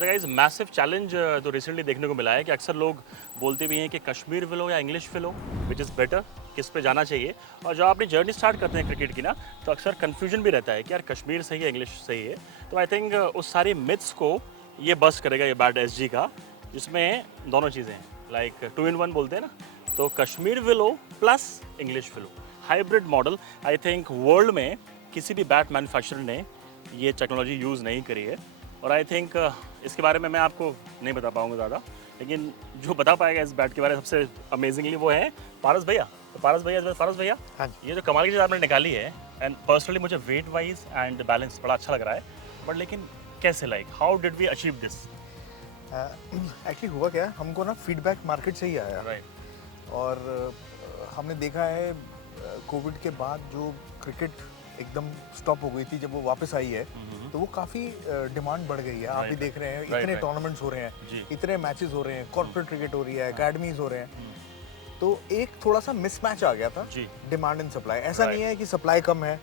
अच्छा guys, massive challenge तो recently देखने को मिला है कि अक्सर लोग बोलते भी हैं कि कश्मीर विलो या English willow which is better, किस पे जाना चाहिए। और जब अपनी जर्नी स्टार्ट करते हैं क्रिकेट की ना, तो अक्सर कन्फ्यूजन भी रहता है कि यार कश्मीर सही है इंग्लिश सही है। तो आई थिंक उस सारी मिथ्स को ये बस करेगा ये बैट एसजी का, जिसमें दोनों चीज़ें हैं, लाइक 2 in 1 बोलते हैं ना। तो Kashmir willow plus English willow hybrid model, I think world में किसी भी बैट मैन्युफैक्चरर ने ये टेक्नोलॉजी यूज़ नहीं करी है। और आई थिंक इसके बारे में मैं आपको नहीं बता पाऊंगा ज़्यादा, लेकिन जो बता पाएगा इस बैट के बारे में सबसे अमेजिंगली वो है पारस भैया। तो पारस भैया हाँ ये जो कमाल की चीज़ आपने निकाली है, एंड पर्सनली मुझे वेट वाइज एंड बैलेंस बड़ा अच्छा लग रहा है, बट लेकिन कैसे, like how did we achieve this? Actually हुआ क्या है, हमको ना फीडबैक मार्केट से ही आया। राइट। और हमने देखा है कोविड के बाद जो क्रिकेट एकदम स्टॉप हो गई थी, जब वो वापस आई है तो वो काफ़ी डिमांड बढ़ गई है। आप भी देख रहे हैं, इतने टूर्नामेंट्स हो रहे हैं, इतने मैचेस हो रहे हैं, कॉर्पोरेट क्रिकेट हो रही है, एकेडमीज हो रहे हैं। तो एक थोड़ा सा मिसमैच आ गया था डिमांड एंड सप्लाई। ऐसा नहीं है कि सप्लाई कम है,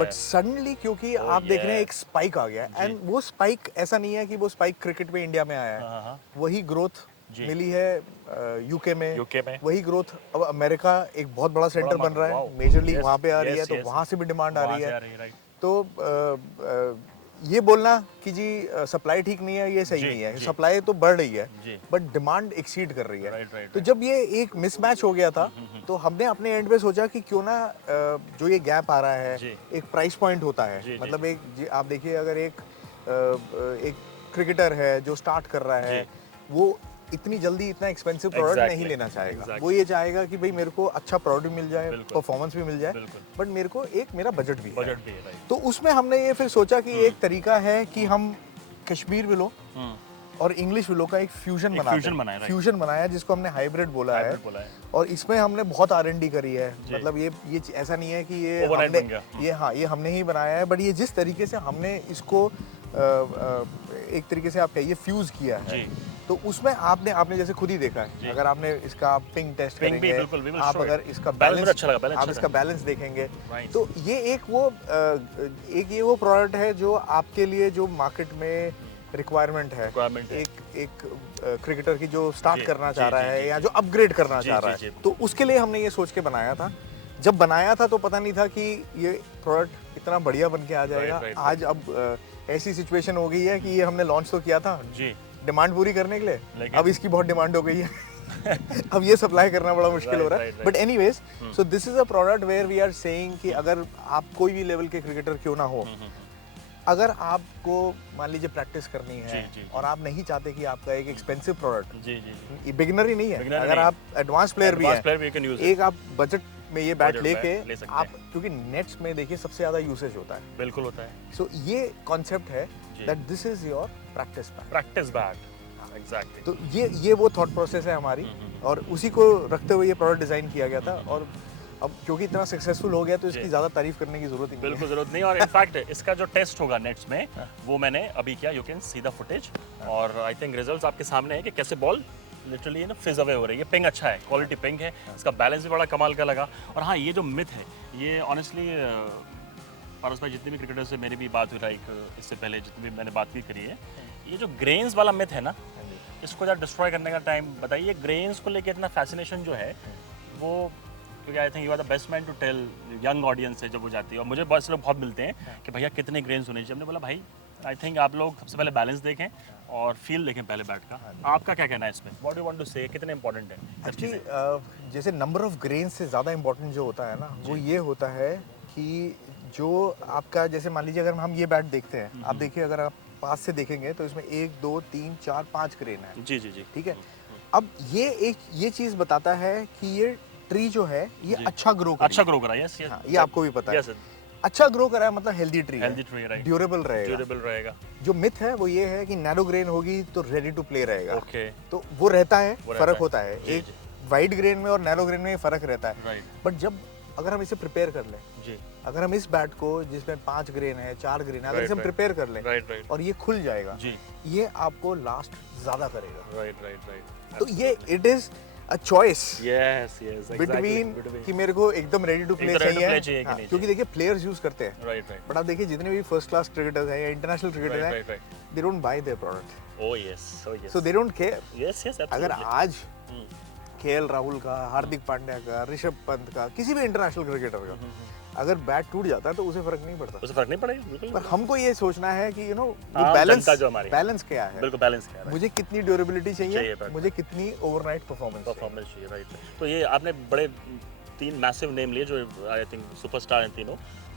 बट सडनली क्योंकि आप देख रहे हैं एक स्पाइक आ गया। एंड वो स्पाइक ऐसा नहीं है कि वो स्पाइक क्रिकेट में इंडिया में आया है, वही ग्रोथ मिली है यूके में, वही ग्रोथ अब अमेरिका एक बहुत बड़ा सेंटर बन रहा है, मेजर लीग वहाँ पे आ रही है, तो वहाँ से भी डिमांड आ रही है। तो ये बोलना कि जी सप्लाई ठीक नहीं है, ये सही नहीं है। सप्लाई तो बढ़ रही है, बट डिमांड एक्सीड कर रही है। तो जब ये एक मिसमैच हो गया था, तो हमने अपने एंड पे सोचा कि क्यों ना जो ये गैप आ रहा है, एक प्राइस पॉइंट होता है। मतलब एक आप देखिए, अगर एक क्रिकेटर है जो स्टार्ट कर रहा है, वो इतनी जल्दी इतना एक्सपेंसिव प्रोडक्ट नहीं लेना चाहेगा। वो ये चाहेगा कि भाई मेरे को अच्छा प्रोडक्ट मिल जाए, परफॉर्मेंस भी मिल जाए, बट मेरे को एक मेरा बजट भी है। तो उसमें हमने ये फिर सोचा कि एक तरीका है कि हम कश्मीर विलो और इंग्लिश विलो का एक फ्यूजन बनाया, जिसको हमने हाइब्रिड बोला है। और इसमें हमने बहुत R&D करी है। मतलब ये ऐसा नहीं है कि ये हमने ही बनाया है, बट ये जिस तरीके से हमने इसको एक तरीके से आप कहिए फ्यूज किया है, तो उसमें आपने जैसे खुद ही देखा है। अगर आपने इसका पिंग टेस्ट करेंगे, आप अगर इसका बैलेंस देखेंगे, तो ये वो प्रोडक्ट है जो आपके लिए, जो मार्केट में रिक्वायरमेंट है, एक क्रिकेटर की जो स्टार्ट करना चाह रहा है या जो अपग्रेड करना चाह रहा है, तो उसके लिए हमने ये सोच के बनाया था। जब बनाया था तो पता नहीं था कि ये प्रोडक्ट इतना बढ़िया बन के आ जाएगा। आज अब ऐसी सिचुएशन हो गई है कि ये हमने लॉन्च तो किया था डिमांड पूरी करने के लिए, अब इसकी बहुत डिमांड हो गई है। अब ये सप्लाई करना बड़ा मुश्किल हो रहा है। But anyways, so this is a product where we are saying कि अगर आप कोई भी लेवल के क्रिकेटर क्यों ना हो, अगर आपको मान लीजिए प्रैक्टिस करनी है और आप नहीं चाहते कि आपका एक एक्सपेंसिव प्रोडक्ट, ये बिगिनर ही नहीं है, अगर आप एडवांस प्लेयर भी हैं, एक आप बजट में ये बैट लेके आप, क्योंकि नेट्स में देखिए सबसे ज्यादा यूसेज होता है, बिल्कुल होता है। सो ये कॉन्सेप्ट है that this is your practice bat. Exactly. तो ये वो थॉट प्रोसेस है हमारी, और उसी को रखते हुए ये प्रोडक्ट डिजाइन किया गया था। और अब क्योंकि इतना सक्सेसफुल हो गया, तो इसकी ज़्यादा तारीफ करने की जरूरत ही नहीं है। बिल्कुल जरूरत नहीं। और इनफैक्ट इसका जो टेस्ट होगा नेट्स में, वो मैंने अभी किया, you can see the footage, और आई थिंक रिजल्ट्स आपके सामने है कि कैसे बॉल लिटरली ना फिज अवे हो रही है। पिंग अच्छा है, क्वालिटी पिंग है, इसका बैलेंस भी बड़ा कमाल का लगा। और हाँ, ये जो मिथ है, ये ऑनेस्टली पारस भाई, जितने भी क्रिकेटर से मेरी भी बात हुई, लाइक इससे पहले जितनी भी मैंने बात भी करी है, ये जो ग्रेन्स वाला मिथ है ना, इसको जब डिस्ट्रॉय करने का टाइम बताइए। ग्रेन्स को लेकर इतना फैसिनेशन जो है वो, क्योंकि I think you are the best man to tell young audience से जब वो जाती है। और मुझे बहुत लोग बहुत मिलते हैं कि भैया कितने ग्रेन्स होने चाहिए। हमने बोला भाई, आई थिंक आप लोग सबसे पहले बैलेंस देखें और फील देखें पहले बैट का। आपका क्या कहना है इसमें? What do you want to say, कितने इंपॉर्टेंट है? एक्चुअली जैसे नंबर ऑफ ग्रेन्स से ज़्यादा इंपॉर्टेंट जो होता है ना, वो ये होता है कि जो आपका, जैसे मान लीजिए अगर हम ये बैट देखते हैं, आप देखिए, अगर आप पास से देखेंगे तो इसमें 1 2 3 4 5 ग्रेन है। जी, ठीक है। अब ये चीज़ बताता है कि ये ट्री जो है ये अच्छा ग्रो करा है। यस, ये आपको भी पता है। अच्छा ग्रो करा है मतलब हेल्दी ट्री है, ड्यूरेबल रहेगा। जो मिथ है वो ये है कि नैरो ग्रेन होगी तो रेडी टू प्ले रहेगा। तो वो रहता है, फर्क होता है। एक वाइड ग्रेन में और नैरो ग्रेन में फर्क रहता है। बट जब अगर हम इसे प्रिपेयर कर लें, अगर हम इस बैट को, जिसमें 5 ग्रेन है, 4 ग्रेन है, अगर इसे हम प्रिपेयर कर लें और ये खुल जाएगा, ये आपको लास्ट ज्यादा करेगा। तो ये it is a choice between कि मेरे को एकदम रेडी टू प्ले चाहिए। क्योंकि देखिए प्लेयर्स यूज करते हैं, बट आप देखिए जितने भी फर्स्ट क्लास क्रिकेटर्स हैं या इंटरनेशनल क्रिकेटर्स हैं, they don't buy their product. Oh yes, oh yes. So they don't care. Yes, yes, अगर absolutely. आज हम्म, केएल राहुल का, हार्दिक पांड्या का, ऋषभ पंत का, किसी भी इंटरनेशनल क्रिकेटर का अगर बैट टूट जाता है तो उसे फर्क नहीं पड़ता। उसे फर्क नहीं पड़ेगा, बिल्कुल। पर हमको ये सोचना है कि आम बैलेंस जनता जो हमारी है। बैलेंस क्या है, बिल्कुल बैलेंस क्या है, मुझे कितनी ड्यूरेबिलिटी चाहिए चाहिए, बैट मुझे कितनी ओवरनाइट परफॉर्मेंस परफॉर्मेंस चाहिए, राइट। तो ये आपने बड़े 3 मैसिव नेम लिए जो आई थिंक सुपरस्टार हैं तीनों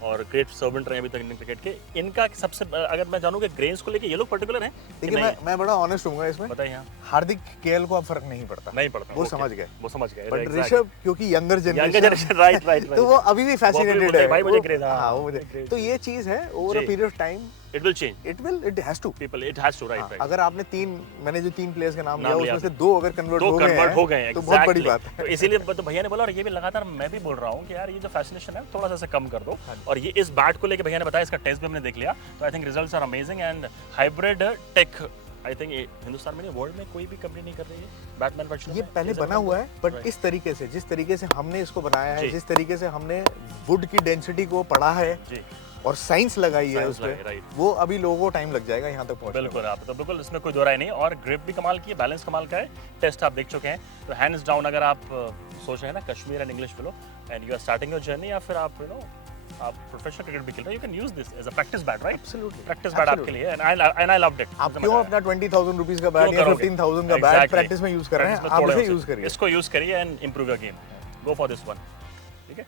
और ग्रेट सर्वेंट रहे अभी तक इंडियन क्रिकेट के। इनका सबसे अगर मैं जानूँ कि ग्रेन्स को लेके ये लोग पर्टिकुलर हैं कि देखिए नहीं? मैं बड़ा ऑनेस्ट हूँगा इसमें। बताइए। हाँ, हार्दिक केएल को अब फर्क नहीं पड़ता, नहीं पड़ता, वो okay, समझ गए। वो समझ गए, बट exactly. ऋषभ क्योंकि younger generation, generation right right तो वो अभी भी फैसिनेटेड है भाई मुझे ग्रेट, हाँ वो मुझे तो ये चीज है ओवर अ जी। Period of time it will change it has to people, it has to, right. अगर आपने मैंने जो 3 प्लेयर्स के नाम लिया लिया उसमें से 2 अगर कन्वर्ट हो गए हैं तो तो बहुत बड़ी बात तो है। इसीलिए तो भैया ने बोला, और ये भी लगातार मैं भी बोल रहा हूँ कि यार ये जो फैसिनेशन है थोड़ा सा इसे कम कर दो। और ये इस बैट को लेके भैया ने बताया, इसका टेस्ट भी हमने देख लिया, तो I think results are amazing and hybrid tech. I think Hindustan में नहीं, वर्ल्ड में कोई भी कंपनी नहीं कर रही है बैट मैन्युफैक्चरिंग। ये पहले बना हुआ है बट Right. इस तरीके से जिस तरीके से हमने इसको बनाया है, जी। जिस तरीके से हमने वुड की डेंसिटी को पढ़ा है जी, और साइंस लगाई है Science उस पे, लगाई, right. वो अभी लोगों को टाइम लग जाएगा यहाँ तक पहुँचने में। बिल्कुल। आप तो बिल्कुल इसमें कोई दो राय नहीं, और ग्रिप भी कमाल की है, बैलेंस कमाल का है, टेस्ट आप देख चुके हैं। तो हैंड्स डाउन अगर आप सोच रहे हैं ना कश्मीर एंड इंग्लिश फिलो and you are starting your journey, या फिर आप आप प्रोफेशनल क्रिकेट भी खेल रहे हो, you can use this as a practice bat, right? Absolutely. Practice bat आपके लिए, एंड आई लव्ड इट। आप क्यों अपना 20,000 रुपीज का बैट या 15,000 का बैट प्रैक्टिस में यूज कर रहे हैं, आप इसे यूज करिए। इसको यूज करिए and improve your game, go for this one, ठीक है।